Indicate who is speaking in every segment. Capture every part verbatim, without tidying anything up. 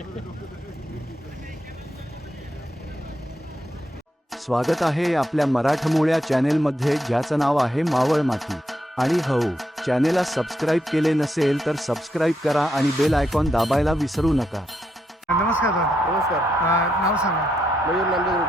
Speaker 1: स्वागत आहे आपल्या मराठमोळ्या चॅनेलमध्ये, ज्याचं नाव आहे मावळ माती. आणि हो, चॅनेलला सबस्क्राईब केले नसेल तर सबस्क्राईब करा आणि बेल आयकॉन दाबायला विसरू नका.
Speaker 2: नमस्कार दादा.
Speaker 3: नमस्कार.
Speaker 2: अ, नाव सांगा.
Speaker 3: मयूर नामदेव.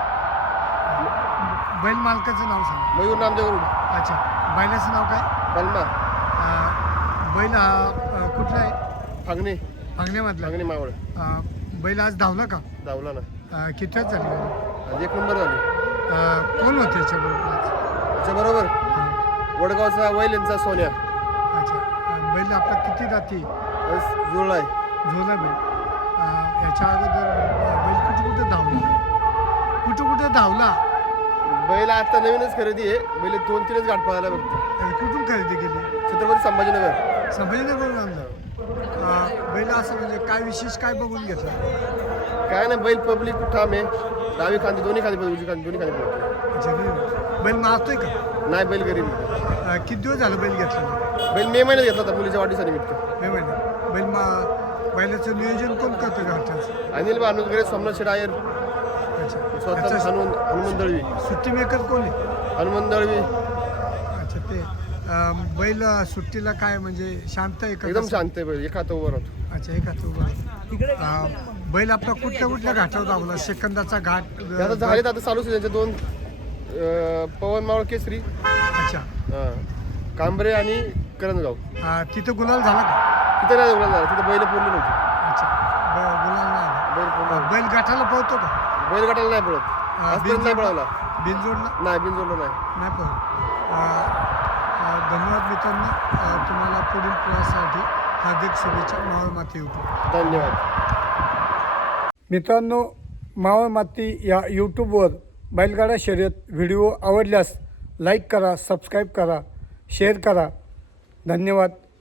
Speaker 2: बैल मालकाचं नाव सांगा.
Speaker 3: मयूर नामदेव.
Speaker 2: अच्छा, बैलाचं नाव काय?
Speaker 3: बलमा.
Speaker 2: अ, बैल हा अ, कुठला आहे?
Speaker 3: फागणे.
Speaker 2: फागण्यामधला.
Speaker 3: फागणे मावळ.
Speaker 2: अ, बैल आज धावला का?
Speaker 3: धावला ना.
Speaker 2: अ, किती वेळ झाली गाडी?
Speaker 3: आज एक नंबर झाली.
Speaker 2: अ, कोण होते याच्याबरोबर आज?
Speaker 3: त्याच्याबरोबर वडगावचा वैल यांचा सोन्या.
Speaker 2: अच्छा, अ, बैल आपला किती राती
Speaker 3: बस जुळला आहे.
Speaker 2: झोला बैल. अ, याच्या अगोदर अ, बैल कुठं कुठं धावला? कुठं कुठं धावला?
Speaker 3: बैल आता नवीनच खरेदी आहे. बैल दोन तीनच गाठ पळायला बघतो.
Speaker 2: अ, कुठून खरेदी केली?
Speaker 3: छत्रपती संभाजीनगर.
Speaker 2: संभाजीनगरून आणलं. अ, बैल असं म्हणजे काय विशेष काय बघून घेतलं?
Speaker 3: काय नाही, बैल पब्लिक ठाम आहे. डावी खांदी दोन्ही खांदी पळतो, उजवी खांदी दोन्ही खांदी पळतो.
Speaker 2: अच्छा, बैल मारतोय का?
Speaker 3: नाही, बैल गरीब आहे.
Speaker 2: अ, किती दिवस झालं बैल घेतलं?
Speaker 3: बैल मे महिन्यात घेतला होता मुलीच्या वाढदिवसानिमित्त.
Speaker 2: मे महिन्यात. बैल मा बैलाचं नियोजन कोण करतं घाटाचं?
Speaker 3: अनिल भानुगरे, सोमनाथ शेडायर,
Speaker 2: अच्छा,
Speaker 3: स्वतः
Speaker 2: याचं
Speaker 3: हनुमंत हनुमंत दळवी.
Speaker 2: सुट्टी मेकर कोण आहे?
Speaker 3: हनुमंत दळवी
Speaker 2: अच्छा, ते अ, बैल सुट्टीला काय म्हणजे शांत आहे का?
Speaker 3: एकदम शांत आहे बैल. एक हात उभं राहतो.
Speaker 2: अच्छा, एक हात उभा. अ, बैल आपला कुठल्या कुठल्या घाटावर धावला? सेकंदाचा घाट?
Speaker 3: ते आता झालेत, आता चालूच आहे त्यांचे दोन. अं, पवन मावळ केसरी,
Speaker 2: अच्छा,
Speaker 3: हां, कांबरे आणि करंजगाव.
Speaker 2: अ, तिथं गुलाल झाला का?
Speaker 3: तिथे नाही उघडा झाला, तिथे बैल पूर्ण नव्हती.
Speaker 2: अच्छा, ब- गुलाल नाही आला.
Speaker 3: बैल पूर्ण
Speaker 2: अ, बैल गाठाला पळतो का?
Speaker 3: बैल गटाला नाही पळत.
Speaker 2: अ,
Speaker 3: आजपर्यंत नाही पळवला.
Speaker 2: बिनजोडला
Speaker 3: नाही, बिनजोडला नाही.
Speaker 2: नाही पळत. अ, अ, धन्यवाद मित्रांनो. अ, तुम्हाला पुढील प्रवासासाठी हार्दिक शुभेच्छा. मावळ माती यूट्यूब.
Speaker 3: धन्यवाद.
Speaker 2: मित्रांनो, मावळ माती या यूट्यूबवर बैलगाडा शर्यत व्हिडिओ आवडल्यास लाईक करा, सबस्क्राईब करा, शेअर करा. धन्यवाद.